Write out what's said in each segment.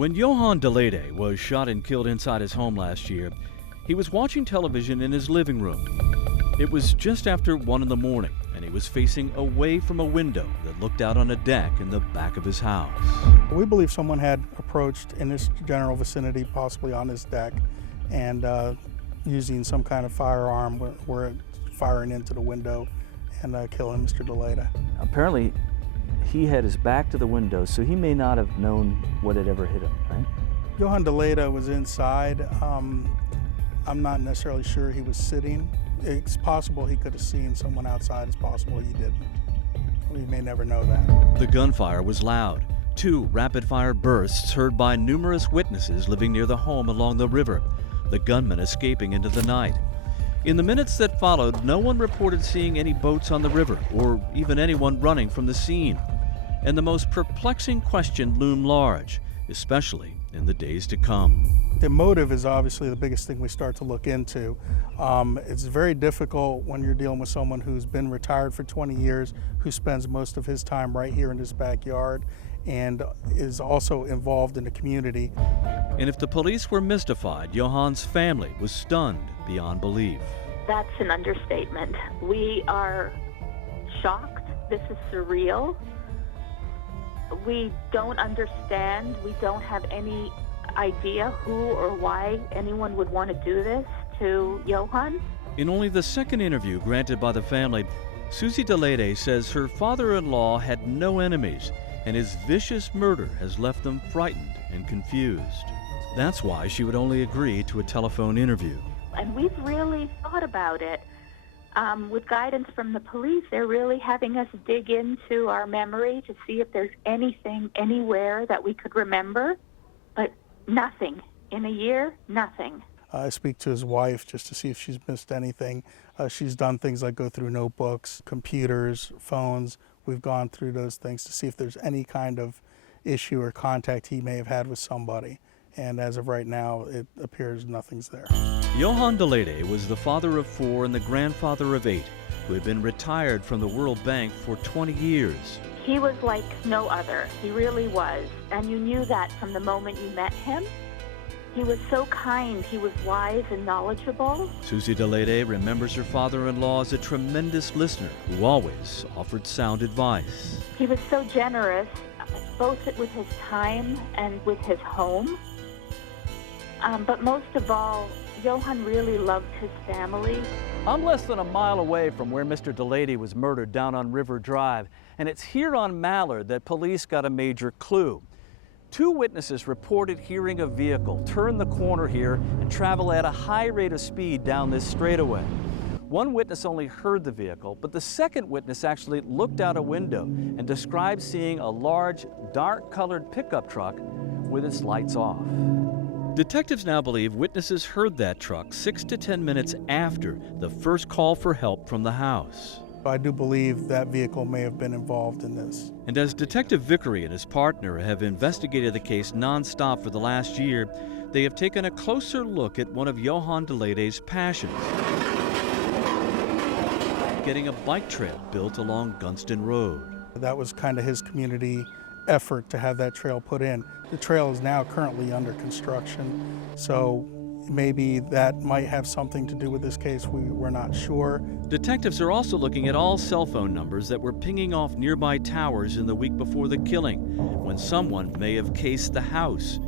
When Johann de Leede was shot and killed inside his home last year, he was watching television in his living room. It was just after 1 in the morning, and he was facing away from a window that looked out on a deck in the back of his house. We believe someone had approached in this general vicinity, possibly on his deck, and using some kind of firearm were firing into the window and killing Mr. de Leede. Apparently, he had his back to the window, so he may not have known what had ever hit him, right? Johann de Leede was inside. I'm not necessarily sure he was sitting. It's possible he could have seen someone outside. It's possible he didn't. We may never know that. The gunfire was loud. 2 rapid-fire bursts heard by numerous witnesses living near the home along the river, the gunman escaping into the night. In the minutes that followed, no one reported seeing any boats on the river or even anyone running from the scene. And the most perplexing question loomed large, especially in the days to come. The motive is obviously the biggest thing we start to look into. It's very difficult when you're dealing with someone who's been retired for 20 years, who spends most of his time right here in his backyard and is also involved in the community. And if the police were mystified, Johann's family was stunned beyond belief. That's an understatement. We are shocked. This is surreal. We don't understand. We don't have any idea who or why anyone would want to do this to Johann. In only the second interview granted by the family, Susie de Leede says her father-in-law had no enemies, and his vicious murder has left them frightened and confused. That's why she would only agree to a telephone interview. And we've really thought about it. With guidance from the police, they're really having us dig into our memory to see if there's anything anywhere that we could remember, but nothing. In a year, nothing. I speak to his wife just to see if she's missed anything. She's done things like go through notebooks, computers, phones. We've gone through those things to see if there's any kind of issue or contact he may have had with somebody. And as of right now, it appears nothing's there. Johann de Leede was the father of 4 and the grandfather of 8, who had been retired from the World Bank for 20 years. He was like no other. He really was. And you knew that from the moment you met him. He was so kind. He was wise and knowledgeable. Susie de Leede remembers her father-in-law as a tremendous listener who always offered sound advice. He was so generous, both with his time and with his home. But most of all, Johann really loved his family. I'm less than a mile away from where Mr. de Leede was murdered down on River Drive, and it's here on Mallard that police got a major clue. 2 witnesses reported hearing a vehicle turn the corner here and travel at a high rate of speed down this straightaway. One witness only heard the vehicle, but the second witness actually looked out a window and described seeing a large, dark-colored pickup truck with its lights off. Detectives now believe witnesses heard that truck 6 to 10 minutes after the first call for help from the house. I do believe that vehicle may have been involved in this. And as Detective Vickery and his partner have investigated the case nonstop for the last year, they have taken a closer look at one of Johann de Leede's passions: getting a bike trail built along Gunston Road. That was kind of his community effort to have that trail put in. The trail is now currently under construction, so maybe that might have something to do with this case. We're not sure. Detectives are also looking at all cell phone numbers that were pinging off nearby towers in the week before the killing, when someone may have cased the house.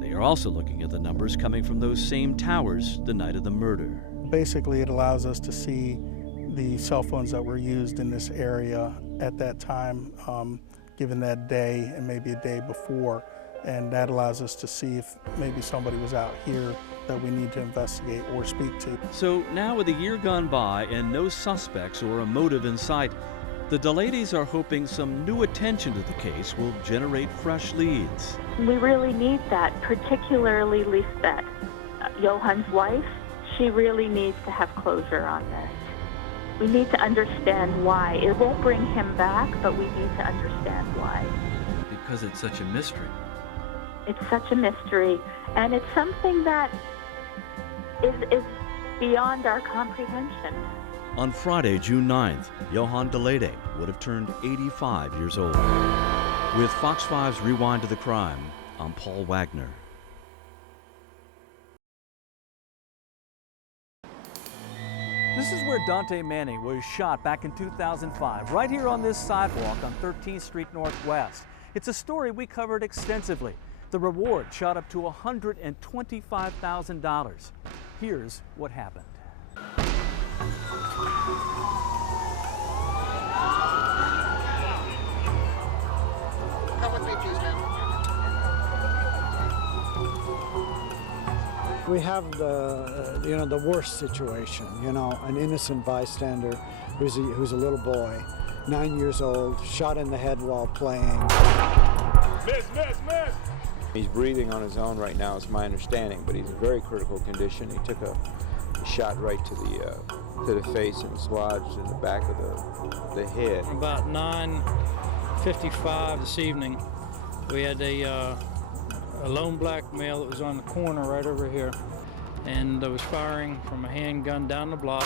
They are also looking at the numbers coming from those same towers the night of the murder. Basically, it allows us to see the cell phones that were used in this area at that time, given that day and maybe a day before. And that allows us to see if maybe somebody was out here that we need to investigate or speak to. So now, with a year gone by and no suspects or a motive in sight, the de Leedes are hoping some new attention to the case will generate fresh leads. We really need that, particularly Lisbeth, Johann's wife. She really needs to have closure on this. We need to understand why. It won't bring him back, but we need to understand why. Because it's such a mystery. It's such a mystery, and it's something that is beyond our comprehension. On Friday, June 9th, Johann de Leede would have turned 85 years old. With Fox 5's Rewind to the Crime, I'm Paul Wagner. This is where Dante Manning was shot back in 2005, right here on this sidewalk on 13th Street Northwest. It's a story we covered extensively. The reward shot up to $125,000. Here's what happened. Come with me, please, ma'am. We have the worst situation, an innocent bystander who's a little boy, 9 years old, shot in the head while playing. Miss! He's breathing on his own right now, is my understanding, but he's in very critical condition. He took a shot right to the face and was lodged in the back of the head. About 9:55 this evening, we had a lone black male that was on the corner right over here, and was firing from a handgun down the block.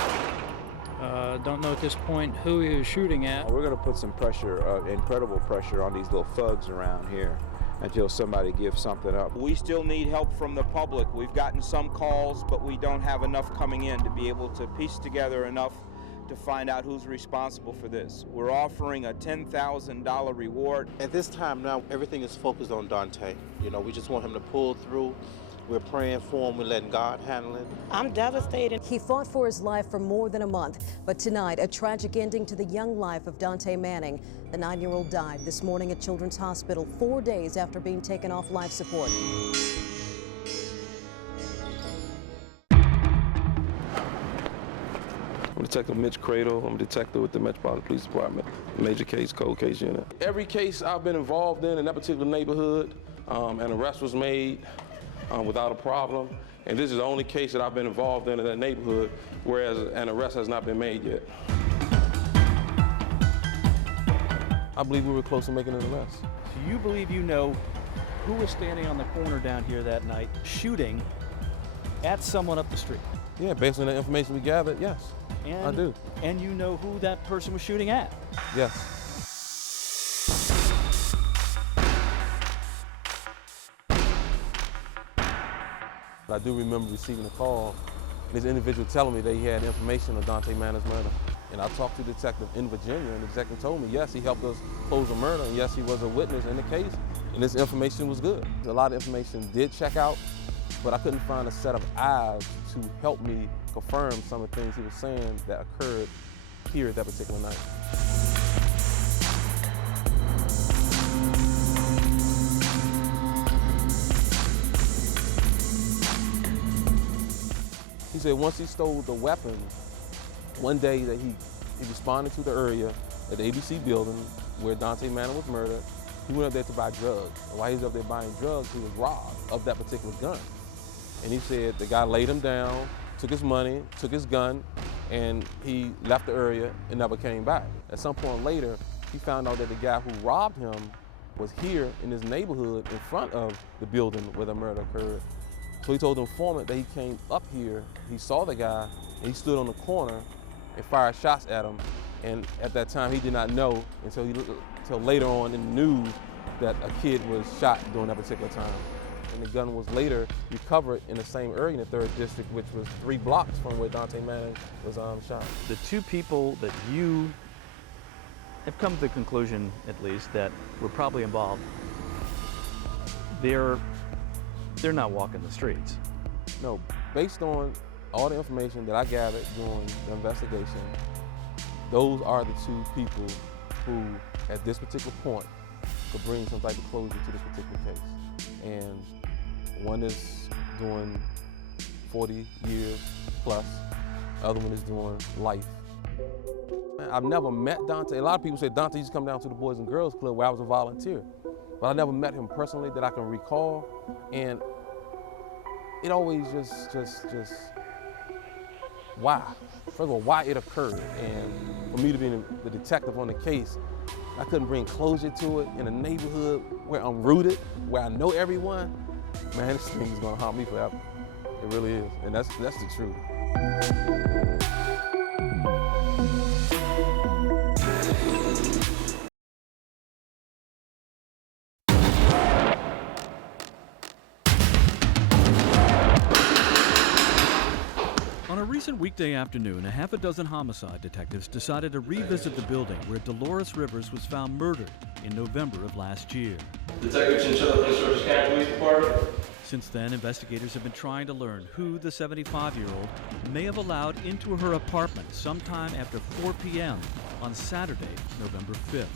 Don't know at this point who he was shooting at. We're going to put some pressure, incredible pressure, on these little thugs around here until somebody gives something up. We still need help from the public. We've gotten some calls, but we don't have enough coming in to be able to piece together enough to find out who's responsible for this. We're offering a $10,000 reward. At this time now, everything is focused on Dante. We just want him to pull through. We're praying for him. We're letting God handle it. I'm devastated. He fought for his life for more than a month, but tonight, a tragic ending to the young life of Dante Manning. The 9-year-old died this morning at Children's Hospital 4 days after being taken off life support. I'm Detective Mitch Cradle. I'm a detective with the Metropolitan Police Department, Major Case, Cold Case Unit. Every case I've been involved in that particular neighborhood, an arrest was made without a problem. And this is the only case that I've been involved in that neighborhood, whereas an arrest has not been made yet. I believe we were close to making an arrest. So you believe you know who was standing on the corner down here that night shooting at someone up the street? Yeah, based on the information we gathered, yes, I do. And you know who that person was shooting at? Yes. I do remember receiving a call, this individual telling me that he had information on Dante Manning's murder. And I talked to a detective in Virginia, and the detective told me, yes, he helped us close a murder, and yes, he was a witness in the case, and this information was good. A lot of information did check out, but I couldn't find a set of eyes to help me confirm some of the things he was saying that occurred here at that particular night. He said once he stole the weapon, one day that he responded to the area at the ABC building where Dante Manning was murdered. He went up there to buy drugs. And while he was up there buying drugs, he was robbed of that particular gun. And he said the guy laid him down, took his money, took his gun, and he left the area and never came back. At some point later, he found out that the guy who robbed him was here in his neighborhood in front of the building where the murder occurred. So he told the informant that he came up here, he saw the guy, and he stood on the corner and fired shots at him. And at that time, he did not know until later on in the news that a kid was shot during that particular time. And the gun was later recovered in the same area in the 3rd District, which was 3 blocks from where Dante Manning was shot. The two people that you have come to the conclusion, at least, that were probably involved, they're not walking the streets. No, based on all the information that I gathered during the investigation, those are the two people who, at this particular point, could bring some type of closure to this particular case. And one is doing 40 years plus, the other one is doing life. I've never met Dante. A lot of people say Dante used to come down to the Boys and Girls Club where I was a volunteer, but I never met him personally that I can recall. And it always just why? First of all, why it occurred. And for me to be the detective on the case, I couldn't bring closure to it in a neighborhood where I'm rooted, where I know everyone. Man, this thing is gonna haunt me forever. It really is, and that's the truth. recent weekday afternoon, a half a dozen homicide detectives decided to revisit the building where Dolores Rivers was found murdered in November of last year. Detective Chinchilla, Prince George's County Police Department. Since then, investigators have been trying to learn who the 75-year-old may have allowed into her apartment sometime after 4 p.m. on Saturday, November 5th.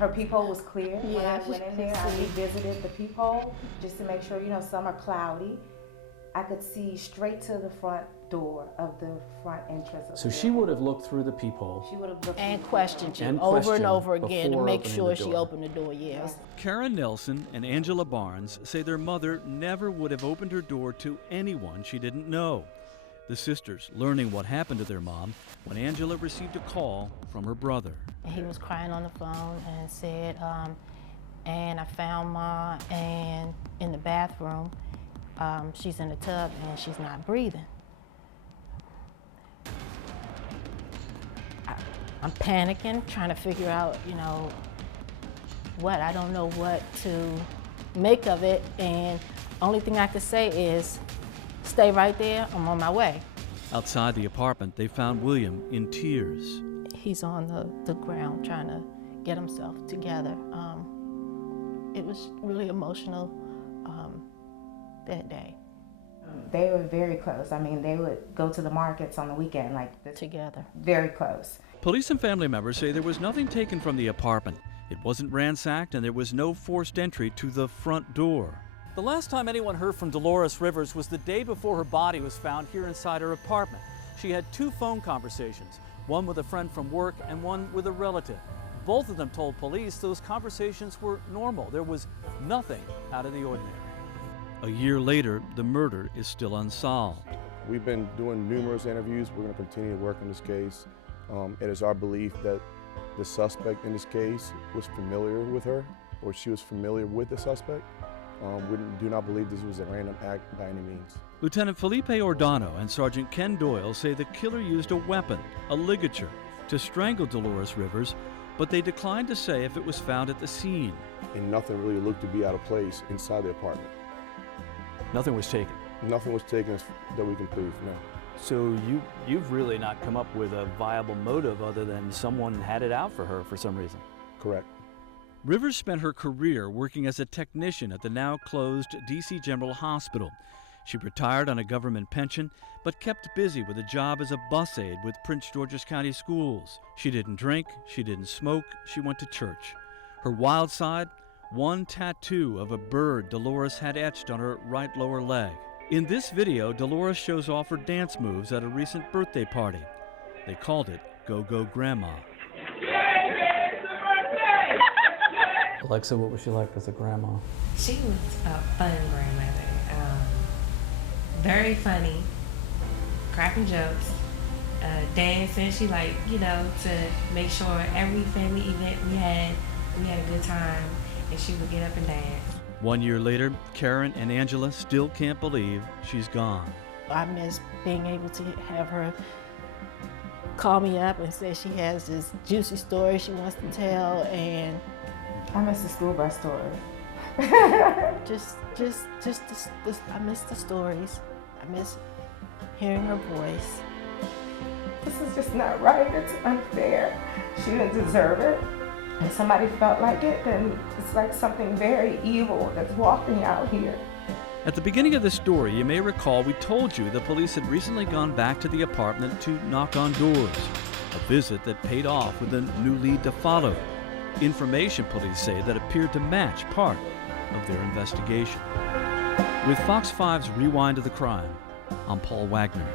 Her peephole was clear. When I went in there, I revisited the peephole just to make sure, some are cloudy. I could see straight to the front door of the front entrance. So she would have looked through the peephole. She would have looked and questioned you over and over again to make sure she opened the door, yes. Karen Nelson and Angela Barnes say their mother never would have opened her door to anyone she didn't know. The sisters learning what happened to their mom when Angela received a call from her brother. He was crying on the phone and said, and I found Ma and in the bathroom. She's in the tub and she's not breathing. I'm panicking, trying to figure out, I don't know what to make of it, and only thing I could say is, stay right there, I'm on my way. Outside the apartment, they found William in tears. He's on the ground trying to get himself together. It was really emotional that day. They were very close. I mean, they would go to the markets on the weekend, together. Very close. Police and family members say there was nothing taken from the apartment. It wasn't ransacked and there was no forced entry to the front door. The last time anyone heard from Dolores Rivers was the day before her body was found here inside her apartment. She had 2 phone conversations, one with a friend from work and one with a relative. Both of them told police those conversations were normal. There was nothing out of the ordinary. A year later, the murder is still unsolved. We've been doing numerous interviews. We're going to continue to work on this case. It is our belief that the suspect in this case was familiar with her, or she was familiar with the suspect. We do not believe this was a random act by any means. Lieutenant Felipe Ordano and Sergeant Ken Doyle say the killer used a weapon, a ligature, to strangle Dolores Rivers, but they declined to say if it was found at the scene. And nothing really looked to be out of place inside the apartment. Nothing was taken? Nothing was taken that we can prove, no. So you've really not come up with a viable motive other than someone had it out for her for some reason? Correct. Rivers spent her career working as a technician at the now-closed D.C. General Hospital. She retired on a government pension, but kept busy with a job as a bus aide with Prince George's County Schools. She didn't drink, she didn't smoke, she went to church. Her wild side? One tattoo of a bird Dolores had etched on her right lower leg. In this video, Dolores shows off her dance moves at a recent birthday party. They called it Go Go Grandma. Alexa, what was she like as a grandma? She was a fun grandmother. Very funny, cracking jokes, dancing. She to make sure every family event we had a good time, and she would get up and dance. 1 year later, Karen and Angela still can't believe she's gone. I miss being able to have her call me up and say she has this juicy story she wants to tell, and I miss the school bus story. I miss the stories. I miss hearing her voice. This is just not right. It's unfair. She didn't deserve it. If somebody felt like it, then it's like something very evil that's walking out here. At the beginning of this story, you may recall we told you the police had recently gone back to the apartment to knock on doors, a visit that paid off with a new lead to follow. Information, police say, that appeared to match part of their investigation. With Fox 5's Rewind of the Crime, I'm Paul Wagner.